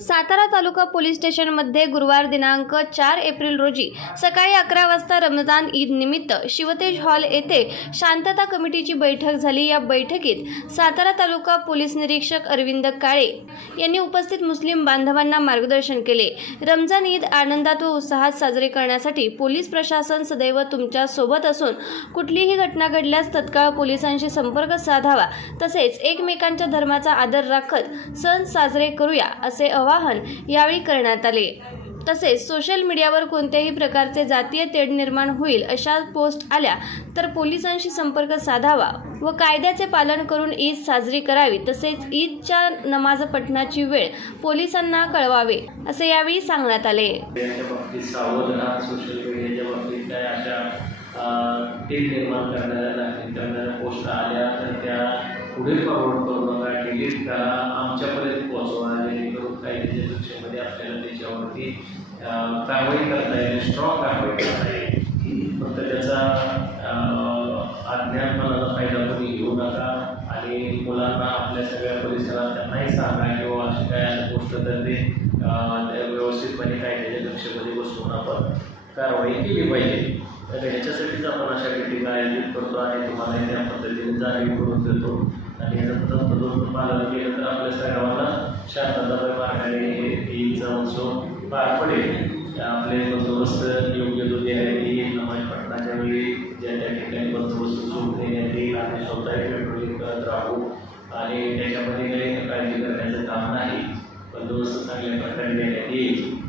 सातारा तालुका police स्टेशनमध्ये गुरुवार दिनांक चार एप्रिल रोजी सकाळी अकरा वाजता रमजान ईद निमित्त शिवतेज हॉल येथे शांतता कमिटीची बैठक झाली. या बैठकीत सातारा तालुका पोलीस निरीक्षक अरविंद काळे यांनी उपस्थित मुस्लिम बांधवांना मार्गदर्शन केले. रमजान ईद आनंदात व उत्साहात साजरे करण्यासाठी पोलीस प्रशासन सदैव तुमच्यासोबत असून कुठलीही घटना घडल्यास तत्काळ पोलिसांशी संपर्क साधावा तसेच एकमेकांच्या धर्माचा आदर राखत सण साजरे करूया असे आवाहन यावेळी करण्यात आले. तसेच सोशल मीडियावर कोणत्याही प्रकारचे जातीय तेढ निर्माण होईल अशा पोस्ट आल्या तर पोलिसांशी संपर्क साधावा व कायद्याचे पालन करून ईद साजरी करावी. तसेच ईदच्या नमाज पठणाची वेळ पोलिसांना कळवावे असे यावेळी सांगण्यात आले. निर्माण करणाऱ्या पोस्ट आल्या तर त्या पुढे फॉरवर्ड करू नका डिलीट करा. आमच्यापर्यंत कक्षेमध्ये आपल्याला त्याच्यावरती कारवाई करता येईल स्ट्रॉंग कारवाई करता येईल. फक्त त्याचा अं, फायदा कोणी घेऊ नका आणि मुलांना आपल्या सगळ्या परिसरात त्यांनाही सांगा किंवा अशी काय गोष्ट तर ते अं, त्या व्यवस्थितपणे कायद्याच्या कक्षेमध्ये बसून आपण कारवाई केली पाहिजे. तर ह्याच्यासाठीच आपण अशा मीटिंग आयोजित करतो आणि तुम्हाला त्या पद्धतीने जाणीव करून देतो. आणि याचं तंतोतंत पालन केलं तर आपल्या सगळ्यांना शांततामय मार्गाने जाऊन ईदचा उत्सव पार पडेल. आपले बंदोबस्त योग्य जो जे आहे ती नमाज पठणाच्या वेळी ज्या त्या ठिकाणी बंदोबस्त सुरू देण्यात येईल आणि स्वतःही पेट्रोलिंग करत राहू. आणि त्याच्यामध्ये काही काळजी करण्याचं काम नाही बंदोबस्त चांगल्या प्रकारे देण्यात येईल.